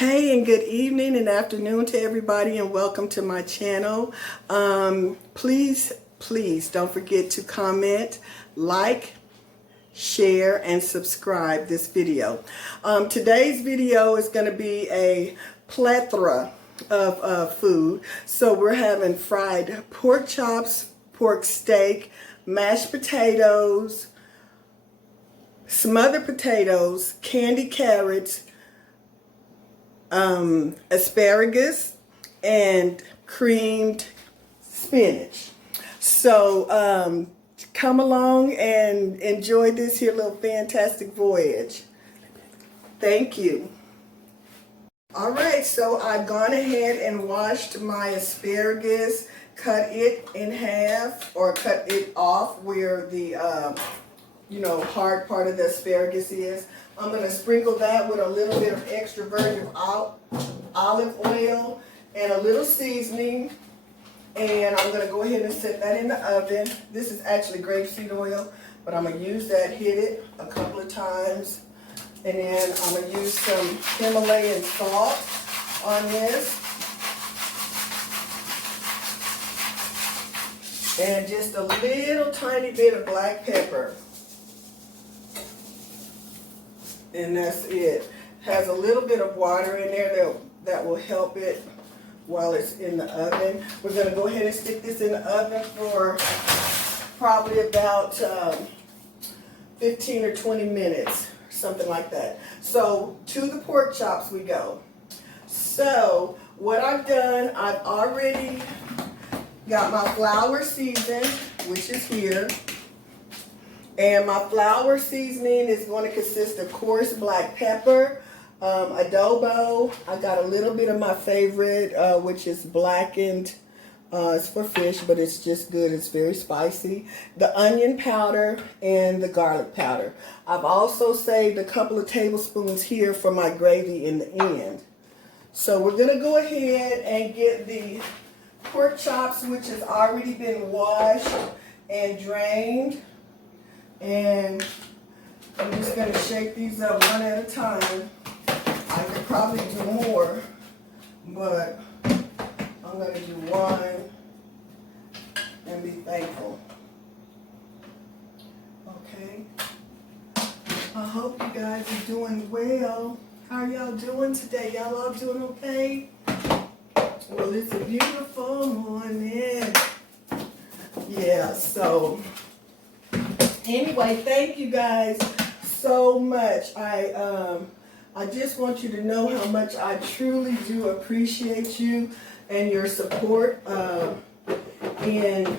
Hey, and good evening and afternoon to everybody, and welcome to my channel. Please don't forget to comment, like, share, and subscribe this video. Today's video is going to be a plethora of food. So we're having fried pork chops, pork steak, mashed potatoes, smothered potatoes, candied carrots, asparagus, and creamed spinach. So come along and enjoy this here little fantastic voyage. Thank you. Alright, so I've gone ahead and washed my asparagus, cut it in half, or cut it off where the hard part of the asparagus is. I'm going to sprinkle that with a little bit of extra virgin olive oil and a little seasoning. And I'm going to go ahead and set that in the oven. This is actually grapeseed oil, but I'm going to use that, hit it a couple of times. And then I'm going to use some Himalayan salt on this. And just a little tiny bit of black pepper. And that's it. Has a little bit of water in there that will help it while it's in the oven. We're going to go ahead and stick this in the oven for probably about 15 or 20 minutes, something like that. So to the pork chops we go. So what I've done, I've already got my flour seasoned, which is here. And my flour seasoning is going to consist of coarse black pepper, adobo. I got a little bit of my favorite, which is blackened. It's for fish, but it's just good. It's very spicy. The onion powder and the garlic powder. I've also saved a couple of tablespoons here for my gravy in the end. So we're going to go ahead and get the pork chops, which has already been washed and drained. And I'm just going to shake these up one at a time. I could probably do more, but I'm going to do one and be thankful. Okay. I hope you guys are doing well. How are y'all doing today? Y'all all doing okay? Well, it's a beautiful morning. Yeah, so anyway, thank you guys so much. I just want you to know how much I truly do appreciate you and your support in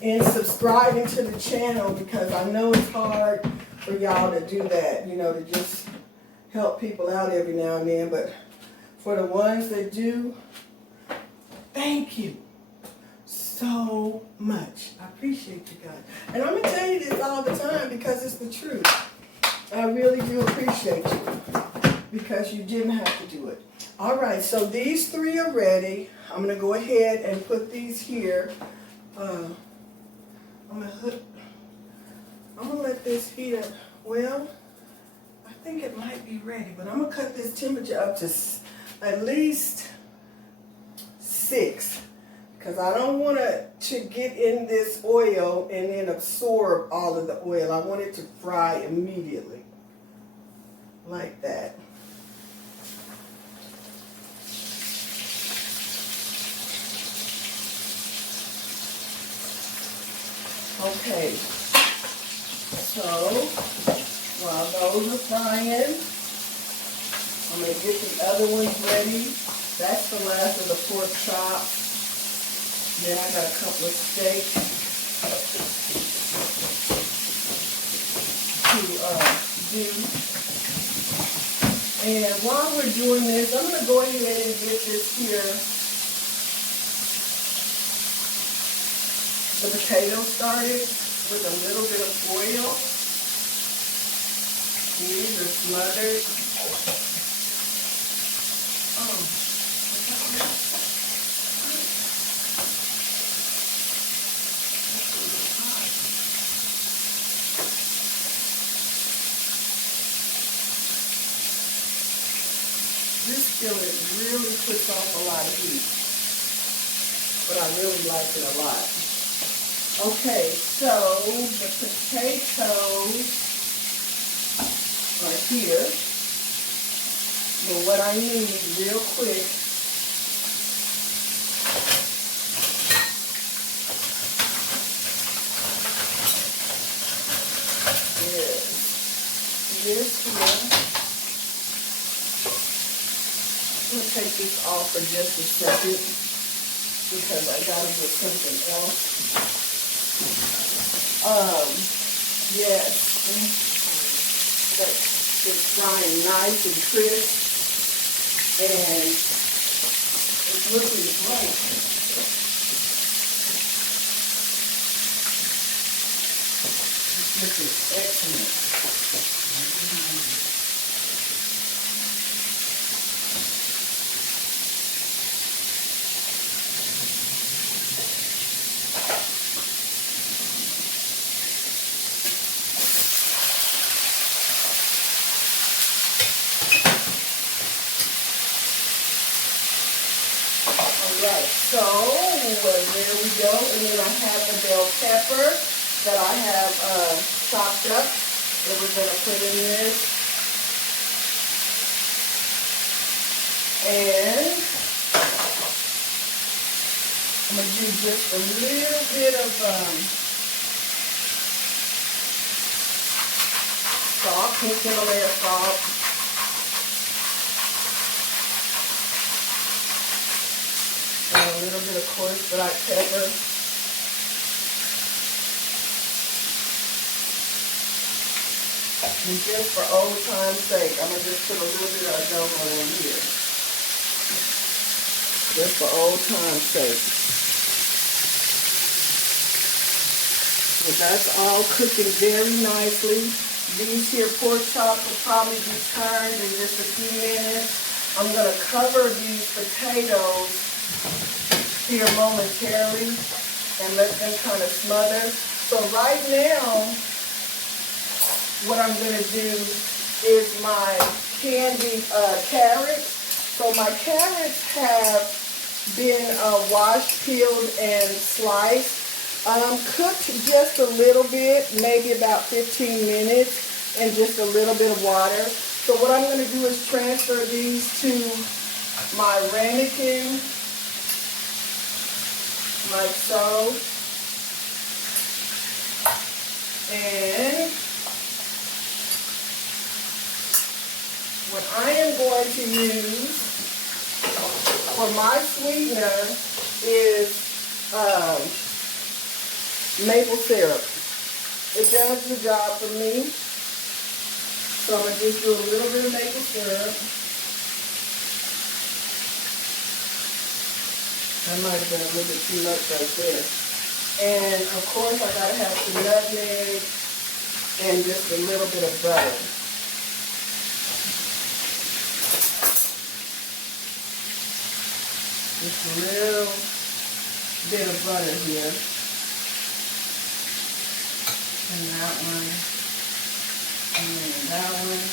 subscribing to the channel, because I know it's hard for y'all to do that, to just help people out every now and then. But for the ones that do, thank you so much. I appreciate you guys. And I'm going to tell you this all the time because it's the truth. I really do appreciate you because you didn't have to do it. All right, so these three are ready. I'm going to go ahead and put these here. I'm going to let this heat up. Well, I think it might be ready, but I'm going to cut this temperature up to at least 6. Because I don't want it to get in this oil and then absorb all of the oil. I want it to fry immediately. Like that. Okay. So, while those are frying, I'm going to get the other ones ready. That's the last of the pork chops. Then I got a couple of steaks to do. And while we're doing this, I'm going to go ahead and get this here, the potatoes started with a little bit of oil. These are smothered. feel it really puts off a lot of heat. But I really like it a lot. Okay, so the potatoes are here. But what I need real quick is this here. I'm going to take this off for just a second because I got to get something else. Yes. It's frying nice and crisp. And it's looking great. This is excellent. Alright, so there we go. And then I have the bell pepper that I have chopped up that we're going to put in this. And I'm going to do just a little bit of salt, pink Himalaya salt. And a little bit of coarse black pepper. And just for old time's sake, I'm going to just put a little bit of adobo in here. Just for old time's sake. So that's all cooking very nicely. These here pork chops will probably be turned in just a few minutes. I'm going to cover these potatoes here momentarily and let them kind of smother. So right now, what I'm going to do is my candied carrots. So my carrots have been washed, peeled, and sliced. Cooked just a little bit, maybe about 15 minutes, and just a little bit of water. So what I'm going to do is transfer these to my ramekin, like so. And what I am going to use for my sweetener is maple syrup. It does the job for me. So I'm going to just do a little bit of maple syrup. That might have been a little bit too much right there. And of course I got to have some nutmeg and just a little bit of butter. Just a little bit of butter here. And that one. And then that one.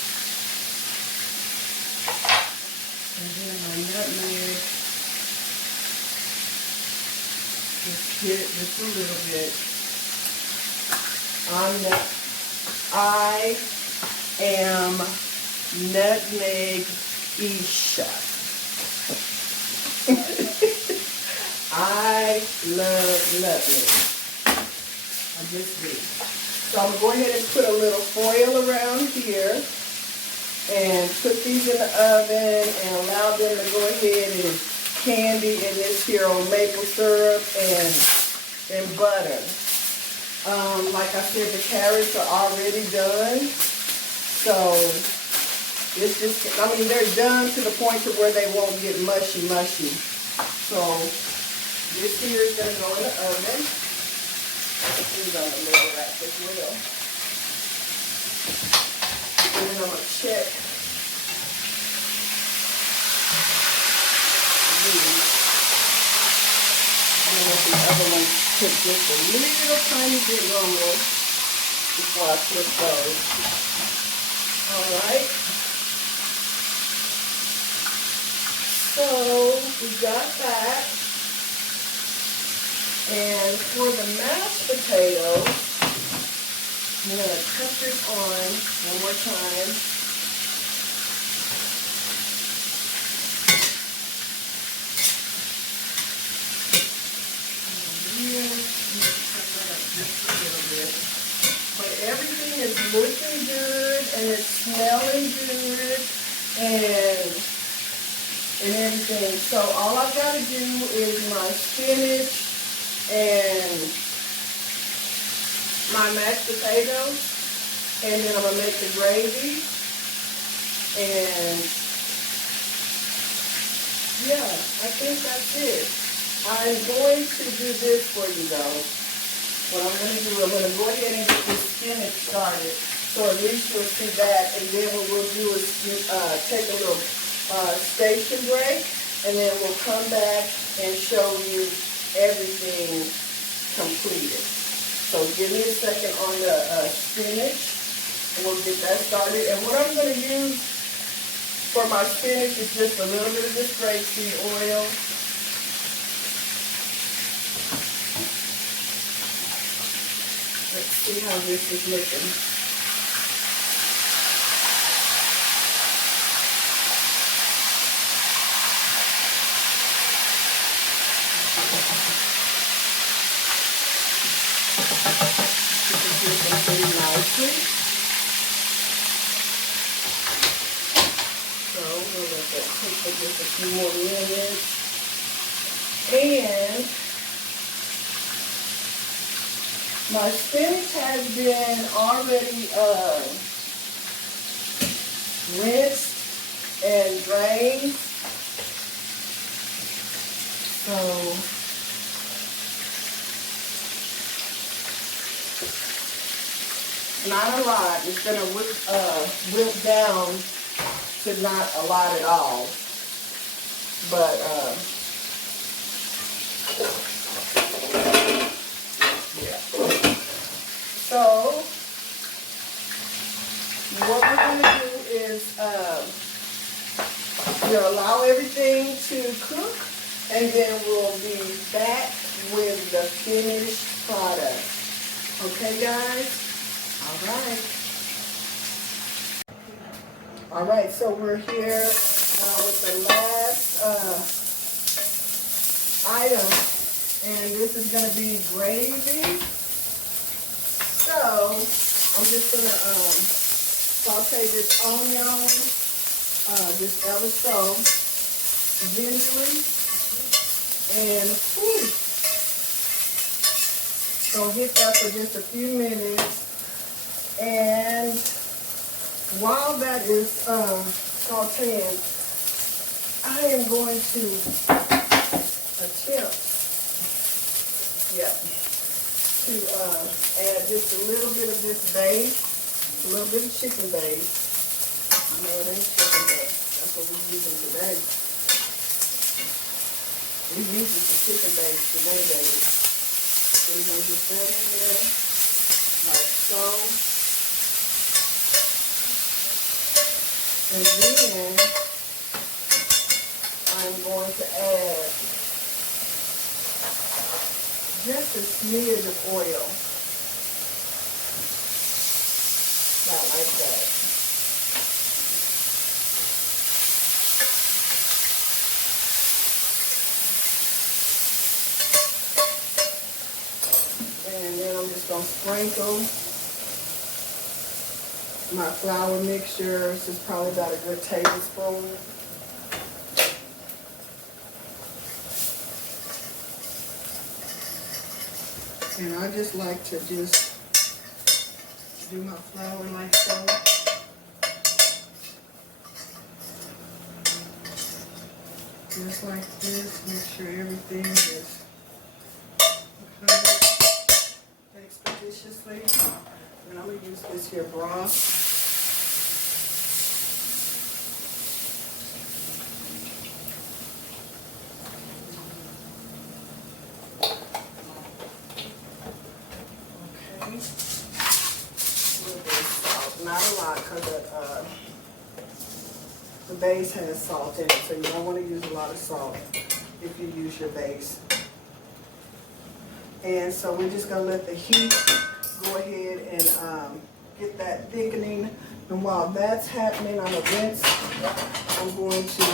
And then my nutmeg. Just hit it just a little bit. I am nutmeg-isha. I love nutmeg. I just do. So I'm going to go ahead and put a little foil around here and put these in the oven and allow them to go ahead and candy in this here on maple syrup and butter. Like I said, the carrots are already done. So it's just, I mean, they're done to the point to where they won't get mushy. So this here is going to go in the oven. These on the little rack as well. And then I'm going to check these. I'm going to let the other one cook just a little tiny bit longer before I flip those. Alright. So we got that. And for the mashed potatoes, I'm going to cut this on one more time. Just a little bit. But everything is looking good and it's smelling good and everything. So all I've got to do is my spinach and my mashed potatoes, and then I'm going to make the gravy. And yeah, I think that's it. I'm going to do this for you though. What I'm going to do, I'm going to go ahead and get this spinach started, so at least you'll see that, and then what we'll do is take a little station break, and then we'll come back and show you everything completed. So give me a second on the spinach, and we'll get that started. And what I'm going to use for my spinach is just a little bit of this grapeseed oil. Let's see how this is looking. This is looking pretty nicely. So we'll let that cook for just a few more minutes. And my spinach has been already rinsed and drained. So not a lot. It's going to whip down to not a lot at all. But yeah. So what we're going to do is we'll allow everything to cook, and then we'll be back with the finished product. Okay, guys? All right, so we're here with the last item, and this is going to be gravy. So I'm just going to saute this onion, just ever so gingerly, and so hit that for just a few minutes. And while that is sauteing, I am going to attempt, to add just a little bit of this base, a little bit of chicken base. No, it ain't chicken base. That's what we're using today. We're using some chicken base today, baby. So we're going to get that in there, like so. And then I'm going to add just a smidge of oil. About like that. And then I'm just going to sprinkle my flour mixture. This is probably about a good tablespoon. And I just like to just do my flour like so. Just like this, make sure everything is covered expeditiously. And I'm going to use this here broth. Not a lot, because the base has salt in it, so you don't want to use a lot of salt if you use your base. And so we're just going to let the heat go ahead and get that thickening. And while that's happening, I'm going to rinse. I'm going to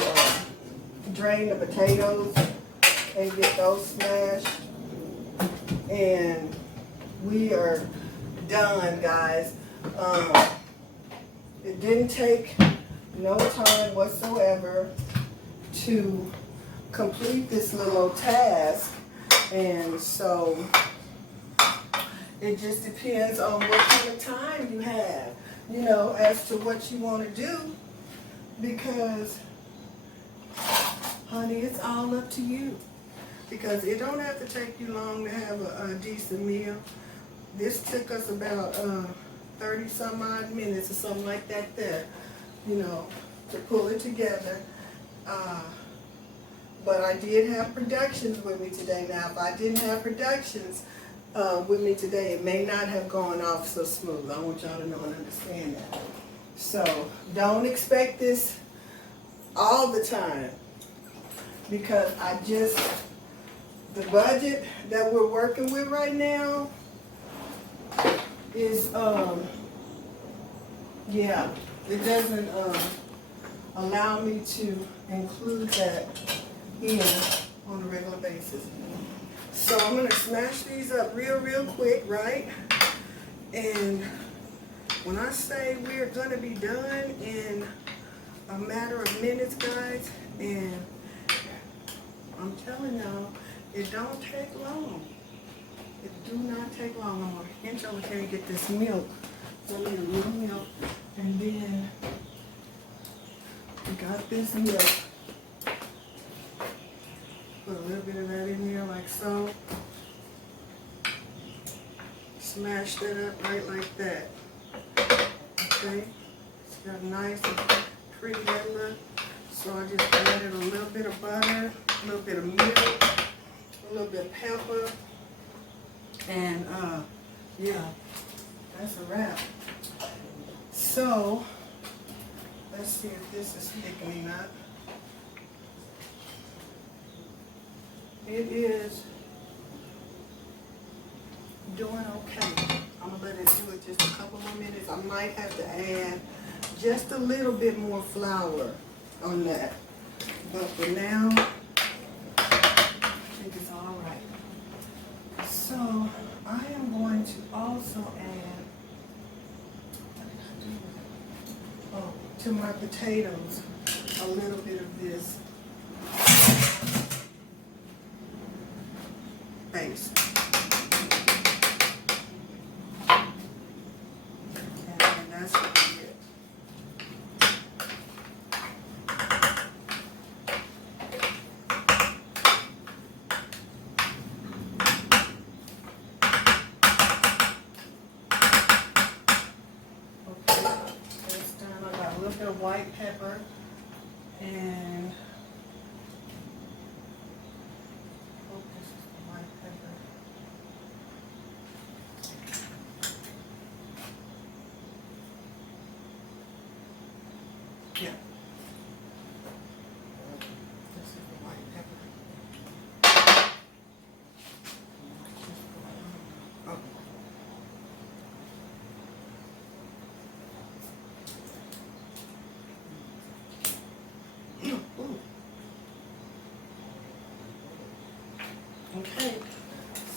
drain the potatoes and get those smashed. And we are done, guys. It didn't take no time whatsoever to complete this little task. And so it just depends on what kind of time you have, you know, as to what you want to do, because honey, it's all up to you, because it don't have to take you long to have a decent meal. This took us about 30 some odd minutes or something like that there, you know, to pull it together. But I did have productions with me today. Now, if I didn't have productions with me today, it may not have gone off so smooth. I want y'all to know and understand that. So don't expect this all the time, because the budget that we're working with right now is, yeah, it doesn't allow me to include that in on a regular basis. So I'm going to smash these up real quick, right? And when I say we're going to be done in a matter of minutes, guys, and I'm telling y'all, it don't take long. It do not take long. I'm going to inch over here and get this milk. So I need a little milk. And then we got this milk. Put a little bit of that in there like so. Smash that up right like that. Okay? It's got nice and pretty that look. So I just added a little bit of butter, a little bit of milk, a little bit of pepper, and yeah, that's a wrap. So let's see if this is thickening up. It is doing okay. I'm gonna let it do it just a couple more minutes. I might have to add just a little bit more flour on that. But for now, I think it's all right. So I am going to also add, what did I do? Oh, to my potatoes, a little bit of this paste. And that's what we get. Okay, that's done. I got a little bit of white pepper and yeah. This is the white pepper. Oh. Ooh. Okay,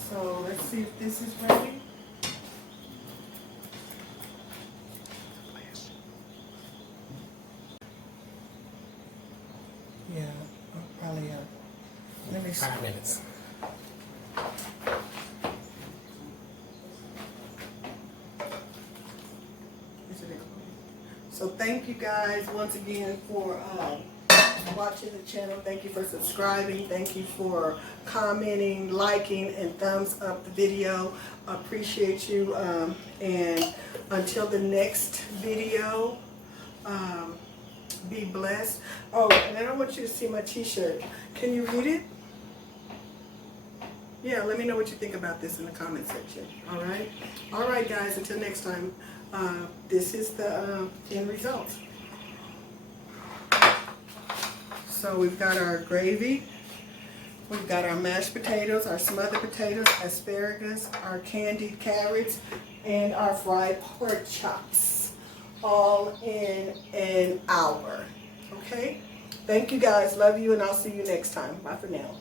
so let's see if this is ready. Yeah, probably let me see. 5 minutes. So thank you guys once again for watching the channel. Thank you for subscribing. Thank you for commenting, liking, and thumbs up the video. I appreciate you. And until the next video, be blessed. Oh, and I want you to see my t-shirt. Can you read it? Yeah, let me know what you think about this in the comment section. All right? All right, guys, until next time, this is the end result. So we've got our gravy, we've got our mashed potatoes, our smothered potatoes, asparagus, our candied carrots, and our fried pork chops, all in an hour. Okay? Thank you guys. Love you, and I'll see you next time. Bye for now.